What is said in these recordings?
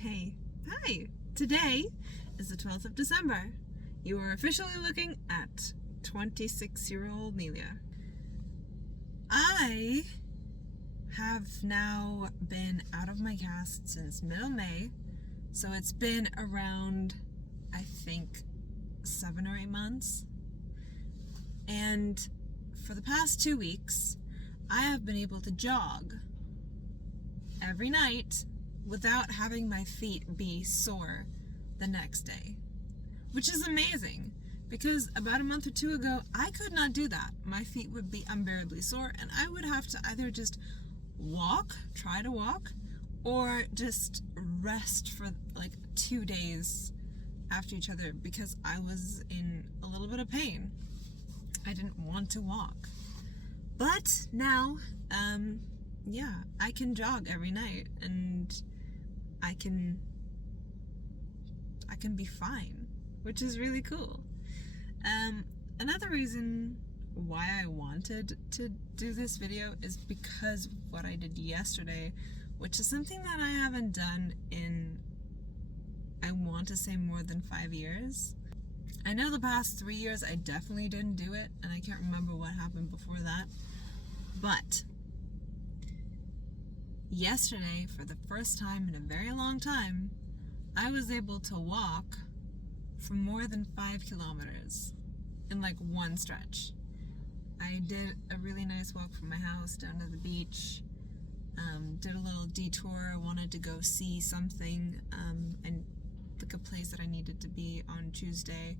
Hey, hi! Today is the 12th of December. You are officially looking at 26-year-old Amelia. I have now been out of my cast since middle May, so it's been around, I think, 7 or 8 months. And for the past 2 weeks, I have been able to jog every night without having my feet be sore the next day, which is amazing because about a month or two ago I could not do that. My feet would be unbearably sore and I would have to either just try to walk, or just rest for like 2 days after each other because I was in a little bit of pain. I didn't want to walk. But now, I can jog every night and I can be fine, which is really cool. Another reason why I wanted to do this video is because of what I did yesterday, which is something that I haven't done in, I want to say, more than 5 years. I know the past 3 years I definitely didn't do it, and I can't remember what happened before that. But yesterday, for the first time in a very long time, I was able to walk for more than 5 kilometers in like one stretch. I did a really nice walk from my house down to the beach, did a little detour. I wanted to go see something, and like a place that I needed to be on Tuesday,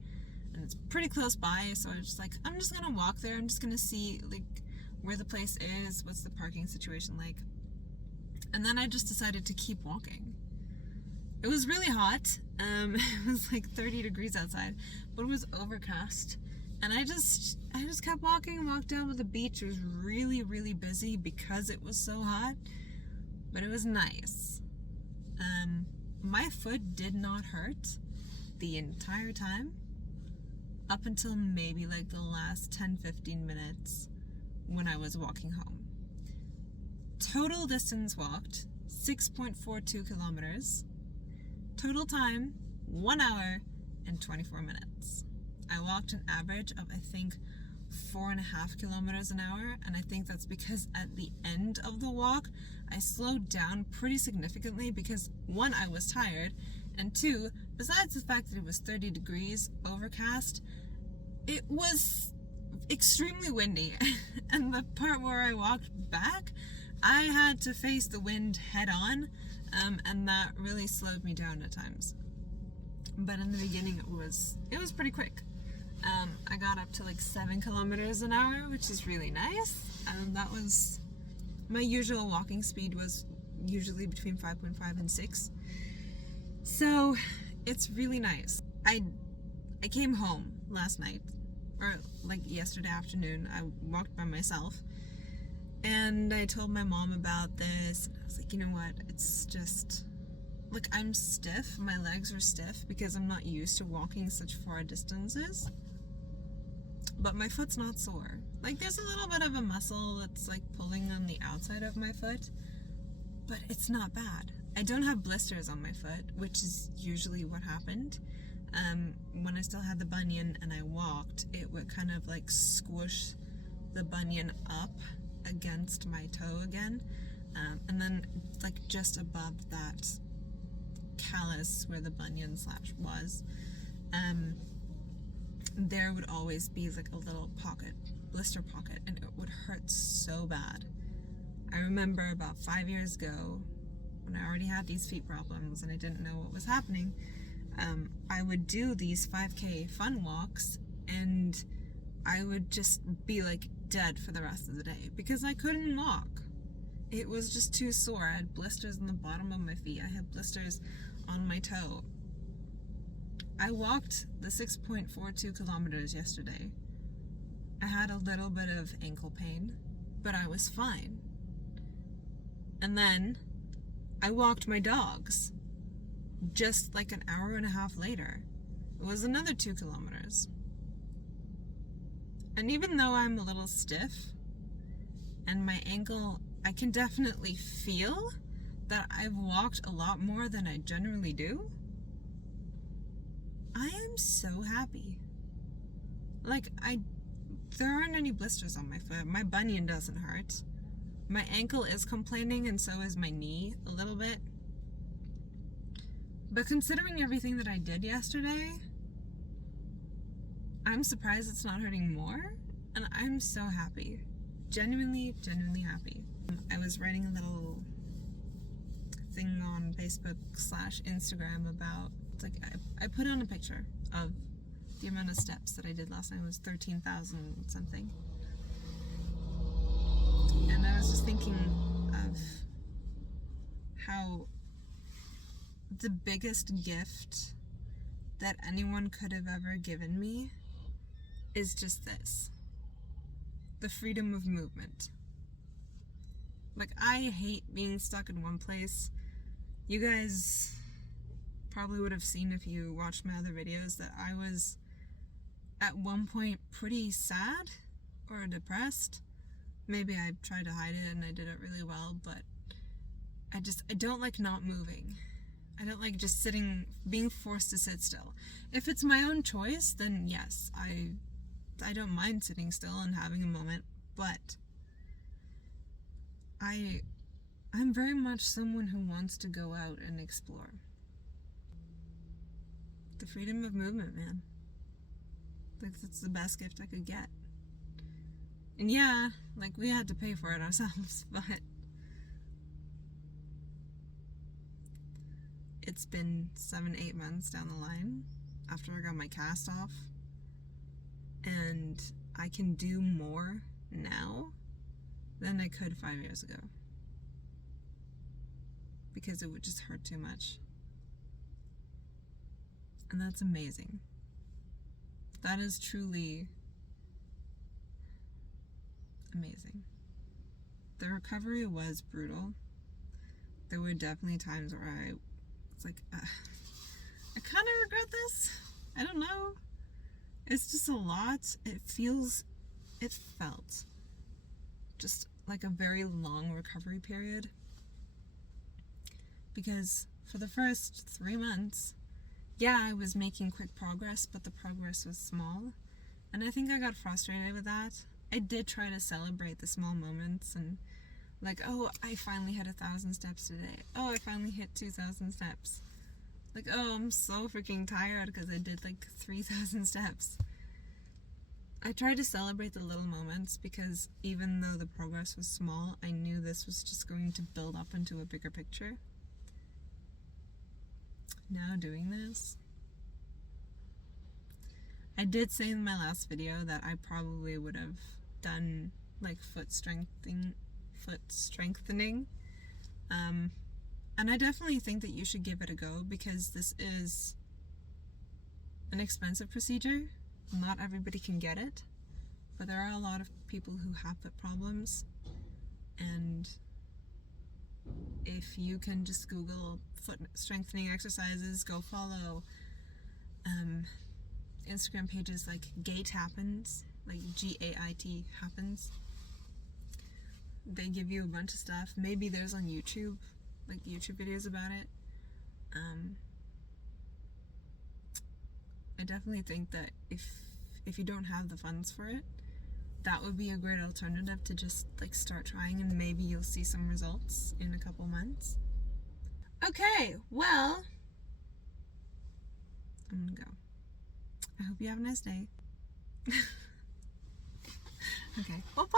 and it's pretty close by, so I was just like, I'm just gonna walk there. I'm just gonna see like where the place is, what's the parking situation like. And then I just decided to keep walking. It was really hot. It was like 30 degrees outside, but it was overcast. And I just kept walking and walked down to the beach. It was really, really busy because it was so hot, but it was nice. My foot did not hurt the entire time up until maybe like the last 10-15 minutes when I was walking home. Total distance walked 6.42 kilometers. Total time 1 hour and 24 minutes. I walked an average of, I think, 4.5 kilometers an hour, and I think that's because at the end of the walk I slowed down pretty significantly because 1, I was tired, and 2, besides the fact that it was 30 degrees overcast, it was extremely windy. And the part where I walked back, I had to face the wind head on, and that really slowed me down at times. But in the beginning it was pretty quick. I got up to like 7 kilometers an hour, which is really nice. That was my usual walking speed, was usually between 5.5 and 6. So it's really nice. I came home last night, or like yesterday afternoon. I walked by myself and I told my mom about this. I was like, you know what? It's just like I'm stiff. My legs are stiff because I'm not used to walking such far distances. But my foot's not sore. Like there's a little bit of a muscle that's like pulling on the outside of my foot, but it's not bad. I don't have blisters on my foot, which is usually what happened. When I still had the bunion and I walked, it would kind of like squish the bunion up against my toe again. And then like just above that callus where the bunion slash was, there would always be like a little blister pocket, and it would hurt so bad. I remember about 5 years ago, when I already had these feet problems and I didn't know what was happening, I would do these 5K fun walks and I would just be like dead for the rest of the day because I couldn't walk. It was just too sore. I had blisters on the bottom of my feet. I had blisters on my toe. I walked the 6.42 kilometers yesterday. I had a little bit of ankle pain, but I was fine. And then I walked my dogs just like an hour and a half later. It was another 2 kilometers. And even though I'm a little stiff and my ankle, I can definitely feel that I've walked a lot more than I generally do. I am so happy. Like, there aren't any blisters on my foot. My bunion doesn't hurt. My ankle is complaining, and so is my knee a little bit. But considering everything that I did yesterday, I'm surprised it's not hurting more, and I'm so happy. Genuinely, genuinely happy. I was writing a little thing on Facebook/Instagram about, like, I put on a picture of the amount of steps that I did last night. It was 13,000 something. And I was just thinking of how the biggest gift that anyone could have ever given me is just this: the freedom of movement. Like, I hate being stuck in one place. You guys probably would have seen, if you watched my other videos, that I was at one point pretty sad or depressed. Maybe I tried to hide it and I did it really well, but I don't like not moving. I don't like just being forced to sit still. If it's my own choice, then yes, I don't mind sitting still and having a moment, but I'm very much someone who wants to go out and explore. The freedom of movement, man. Like, that's the best gift I could get. And yeah, like, we had to pay for it ourselves, but it's been 7-8 months down the line after I got my cast off, and I can do more now than I could 5 years ago, because it would just hurt too much. And that's amazing. That is truly amazing. The recovery was brutal. There were definitely times where I was like, I kind of regret this. I don't know. It's just a lot. It felt just like a very long recovery period. Because for the first 3 months, yeah, I was making quick progress, but the progress was small. And I think I got frustrated with that. I did try to celebrate the small moments and, like, oh, I finally hit 1,000 steps today. Oh, I finally hit 2,000 steps. Like, oh, I'm so freaking tired because I did like 3,000 steps. I tried to celebrate the little moments because even though the progress was small, I knew this was just going to build up into a bigger picture. Now doing this, I did say in my last video that I probably would have done like foot strengthening, and I definitely think that you should give it a go, because this is an expensive procedure. Not everybody can get it, but there are a lot of people who have foot problems, and if you can just Google foot strengthening exercises, go follow Instagram pages like Gait Happens, like GAIT happens. They give you a bunch of stuff. Maybe there's on YouTube, like YouTube videos about it. I definitely think that if you don't have the funds for it, that would be a great alternative to just like start trying, and maybe you'll see some results in a couple months. Okay, well, I'm gonna go. I hope you have a nice day. Okay, well, bye.